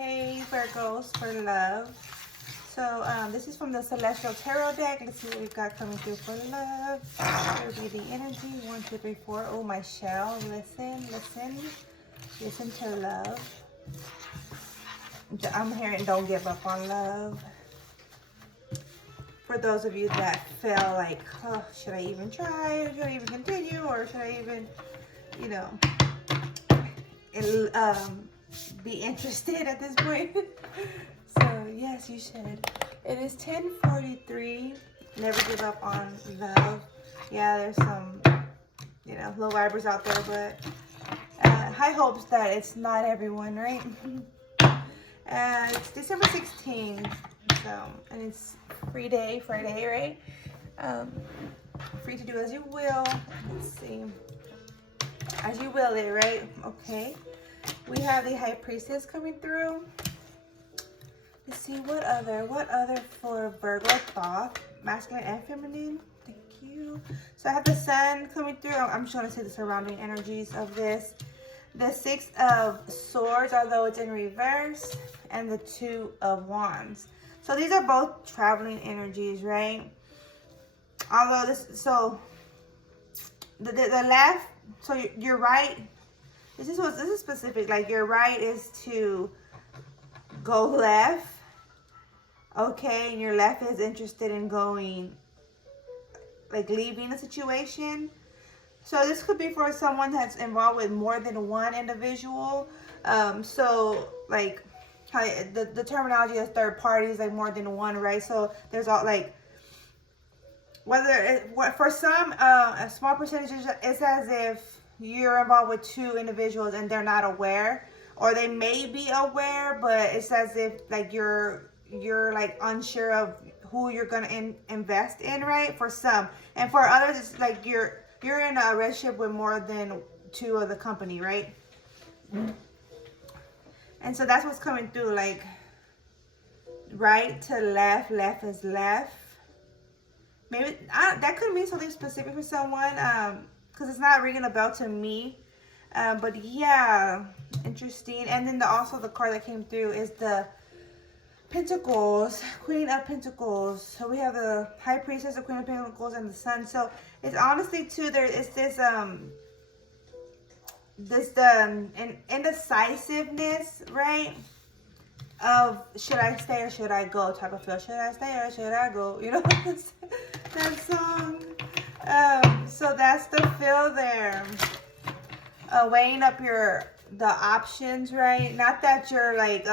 Hey Virgos for love. So this is from the Celestial Tarot deck. Let's see what we've got coming through for love. It'll be the energy. 1, 2, 3, 4. Oh, my shell. Listen, listen. Listen to love. I'm hearing don't give up on love. For those of you that feel like, oh, should I even try? Should I even continue? Or should I even, you know, be interested at this point? So yes, you should. It is 10:43. Never give up on love. Yeah, there's some, you know, low vibers out there, but high hopes that it's not everyone, right? It's December 16th, so, and it's free day, Friday, right? Free to do as you will. Let's see. As you will it, right? Okay. We have the High Priestess coming through. Let's see, what other for Virgo thought, masculine and feminine. Thank you. So I have the Sun coming through. I'm just going to say the surrounding energies of this. The 6 of Swords, although it's in reverse, and the 2 of Wands. So these are both traveling energies, right? Although this, so the left, so your right, this is specific. Like your right is to go left. Okay, and your left is interested in going, like leaving a situation. So this could be for someone that's involved with more than one individual. So like how the terminology of third parties, like more than one, right? So there's all like, for some, a small percentage, it's as if you're involved with 2 individuals and they're not aware, or they may be aware, but it's as if like you're like unsure of who you're gonna invest in, right? For some, and for others, it's like you're in a relationship with more than 2 of the company, right? And so that's what's coming through, like right to left, left is left. Maybe that could mean something specific for someone, because it's not ringing a bell to me. But yeah, interesting. And then also the card that came through is the Pentacles, Queen of Pentacles. So we have the High Priestess, the Queen of Pentacles, and the Sun. So it's honestly too, there is this indecisiveness, right? Of should I stay or should I go type of feel. Should I stay or should I go? You know, that song. So that's the feel there. Weighing up the options, right? Not that you're like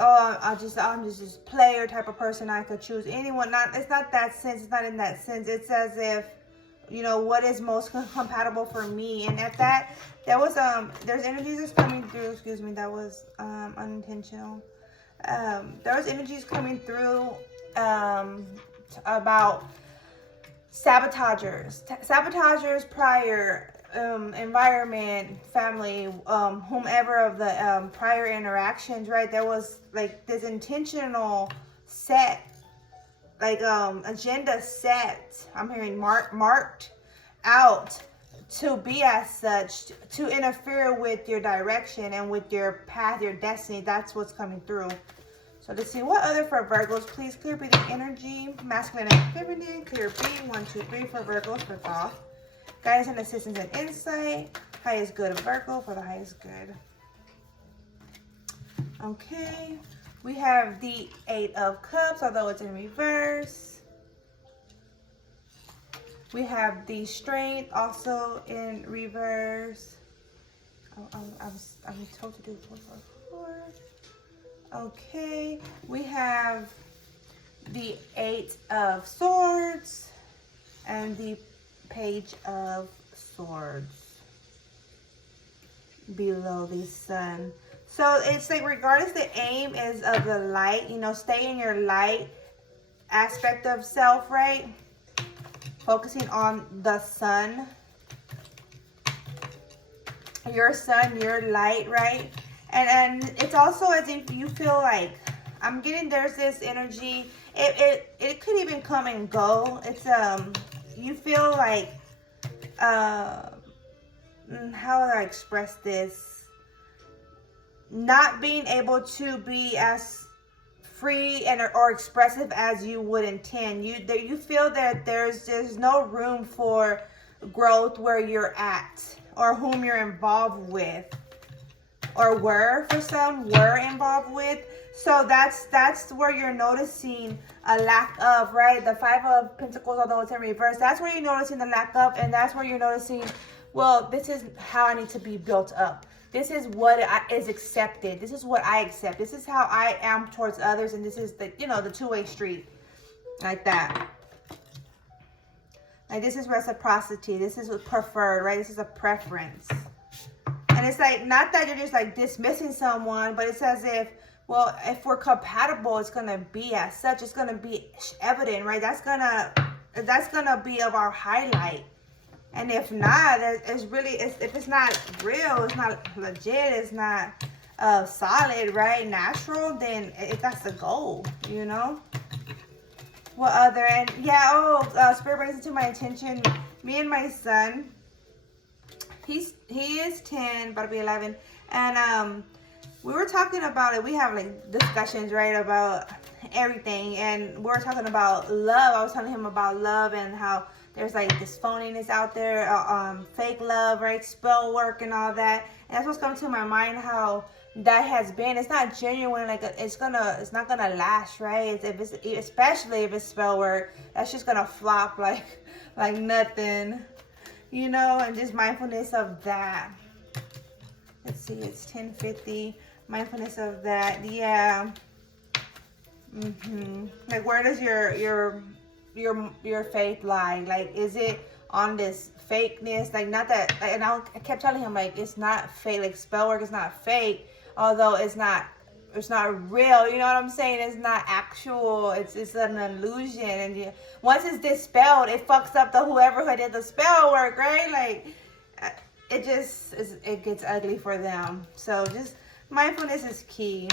I'm just this player type of person. I could choose anyone. It's not that sense. It's not in that sense. It's as if, you know, what is most compatible for me. And at that was there's energies that's coming through. Excuse me, that was unintentional. There was energies coming through about sabotagers prior. Environment, family, whomever of the prior interactions, right? There was like this intentional set, like agenda set. I'm hearing marked out to be as such, to interfere with your direction and with your path, your destiny. That's what's coming through. So let's see what other for Virgos. Please clear breathing energy, masculine and feminine. Clear breathing. 1, 2, 3 for Virgos for thought. Guidance and assistance and insight. Highest good of Virgo for the highest good. Okay. We have the 8 of Cups, although it's in reverse. We have the Strength, also in reverse. I'm told to do 4, 4, 4. Okay. We have the 8 of Swords and the Page of Swords below the Sun. So it's like regardless, the aim is of the light, you know, stay in your light aspect of self, right? Focusing on the sun, your sun, your light, right? And it's also as if you feel like, I'm getting, there's this energy, it could even come and go. It's you feel like how would I express this? not being able to be as free and or expressive as you would intend. You feel that there's no room for growth where you're at, or whom you're involved with, or were involved with. So that's where you're noticing a lack of, right? The Five of Pentacles, although it's in reverse, that's where you're noticing the lack of, and that's where you're noticing, well, this is how I need to be built up. This is what is accepted. This is what I accept. This is how I am towards others. And this is the, the two-way street. Like that. Like this is reciprocity. This is preferred, right? This is a preference. And it's like, not that you're just like dismissing someone, but it's as if, well, if we're compatible, it's going to be as such. It's going to be evident, right? That's going to be of our highlight. And if not, it's really, if it's not real, it's not legit, it's not solid, right, natural, then that's the goal, What other, and yeah, Spirit brings it to my attention, me and my son, he is 10, about to be 11, and we were talking about it. We have like discussions, right, about everything, and we were talking about love. I was telling him about love and how there's like this phoniness out there, fake love, right? Spell work and all that. And that's what's coming to my mind, how that has been. It's not genuine. Like it's not gonna last, right? Especially if it's spell work, that's just gonna flop like nothing, And just mindfulness of that. Let's see, it's 10:50. Mindfulness of that, yeah. Like, where does your faith lie? Like, is it on this fakeness? Like, not that, and I kept telling him, like, it's not fake. Like, spell work is not fake, although it's not real. You know what I'm saying? It's not actual. It's an illusion. And once it's dispelled, it fucks up the whoever who did the spell work, right? Like, it gets ugly for them. So just mindfulness is key.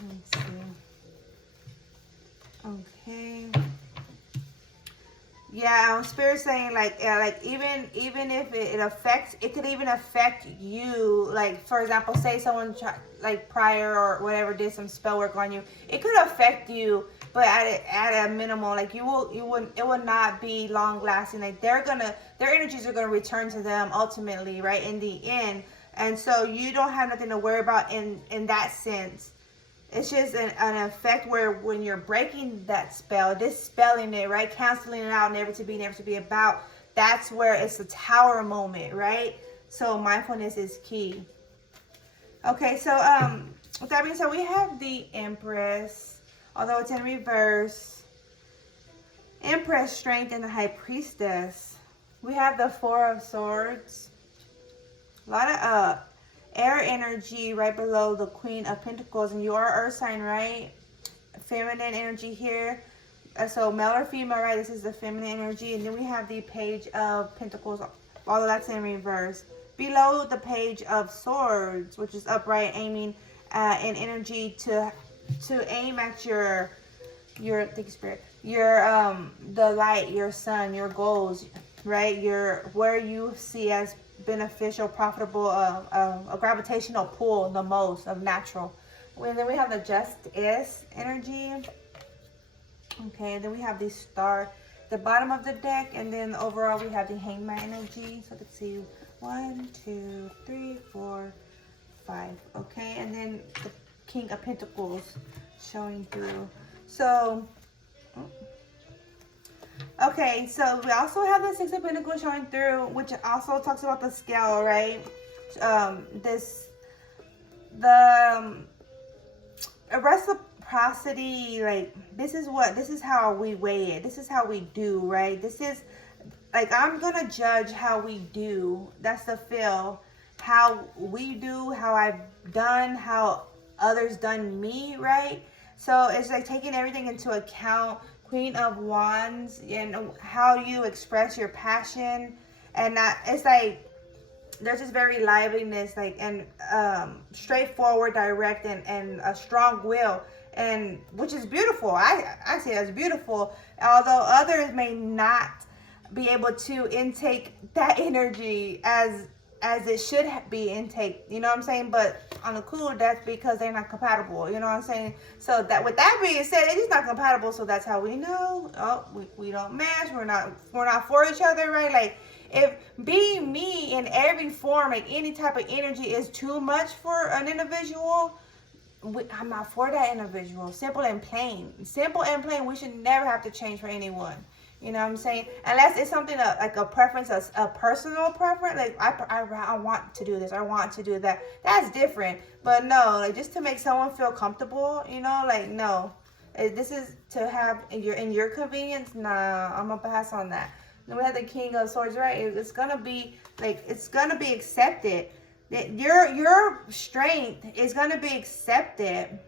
Let's see. Okay. Yeah, Spirit saying like even if it affects, it could even affect you. Like, for example, say someone like prior or whatever did some spell work on you, it could affect you, but at a minimal. Like it will not be long lasting. Like their energies are gonna return to them ultimately, right, in the end. And so you don't have nothing to worry about in that sense. It's just an effect where when you're breaking that spell, dispelling it, right? Canceling it out, never to be about. That's where it's a tower moment, right? So mindfulness is key. Okay, so with that being said, we have the Empress, although it's in reverse. Empress, Strength, and the High Priestess. We have the Four of Swords. A lot of air energy right below the Queen of Pentacles, and you are Earth sign, right? Feminine energy here. So male or female, right? This is the feminine energy. And then we have the Page of Pentacles, although that's in reverse. Below the Page of Swords, which is upright, aiming in energy to aim at your thank you, Spirit, your the light, your sun, your goals, right? Where you see as beneficial, profitable, a gravitational pull the most of natural. And then we have the Justice energy. Okay, and then we have the Star, the bottom of the deck, and then overall we have the Hangman energy. So let's see, 1, 2, 3, 4, 5. Okay, and then the King of Pentacles showing through. So okay, so we also have the Six of Pentacles showing through, which also talks about the scale, right? Reciprocity, like this is how we weigh it. This is how we do, right? This is like, I'm gonna judge how we do. That's the feel. How we do, how I've done, how others done me, right? So it's like taking everything into account. Queen of Wands, and how you express your passion, and it's like there's this very liveliness, like, and straightforward, direct, and a strong will, and which is beautiful. I see it as beautiful, although others may not be able to intake that energy as as it should be intake, you know what I'm saying? But on the cool, that's because they're not compatible, you know what I'm saying? So that, with that being said, it is not compatible, so that's how we know, oh, we don't match, we're not for each other, right? Like, if being me in every form, like any type of energy is too much for an individual, I'm not for that individual. Simple and plain. Simple and plain, we should never have to change for anyone. You know what I'm saying? Unless it's something like a preference, a personal preference. Like, I want to do this. I want to do that. That's different. But no, like, just to make someone feel comfortable, you know, like, no. This is to have in your convenience. Nah, I'm going to pass on that. Then we have the King of Swords, right? It's going to be, like, it's going to be accepted. Your strength is going to be accepted,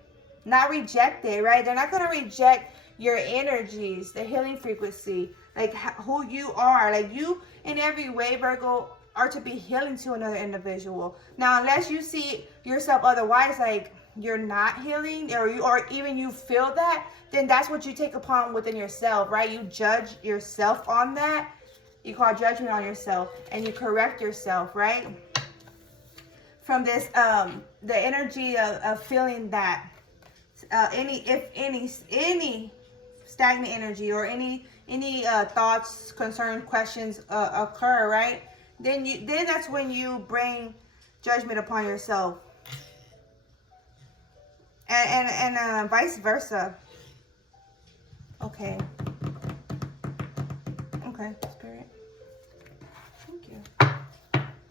not rejected, right? They're not going to reject your energies, the healing frequency, like who you are. Like, you in every way, Virgo, are to be healing to another individual. Now, unless you see yourself otherwise, like you're not healing, or even you feel that, then that's what you take upon within yourself, right? You judge yourself on that. You call judgment on yourself, and you correct yourself, right? From this, the energy of feeling that any stagnant energy or any thoughts, concerns, questions occur, right? Then that's when you bring judgment upon yourself, and vice versa. Okay, Spirit. Thank you.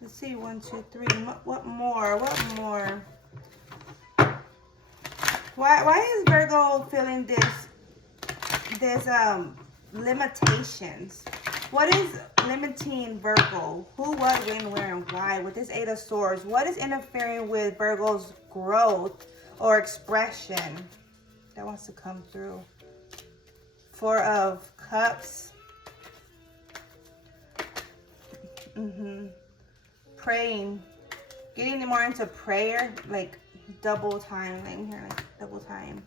Let's see, 1, 2, 3. What more? Why is Virgo feeling this limitations? What is limiting Virgo? Who, what, when, where, and why? With this 8 of Swords, what is interfering with Virgo's growth or expression? That wants to come through. 4 of Cups. Praying, getting more into prayer, like double time, like double time.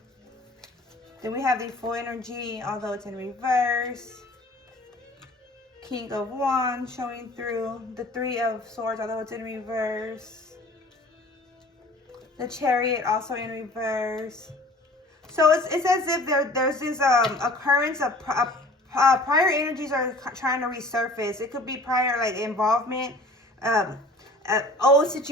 Then we have the Fool energy, although it's in reverse. King of Wands showing through. The 3 of Swords, although it's in reverse. The Chariot also in reverse. So it's as if there's this occurrence of prior energies are trying to resurface. It could be prior, like, involvement, old situations.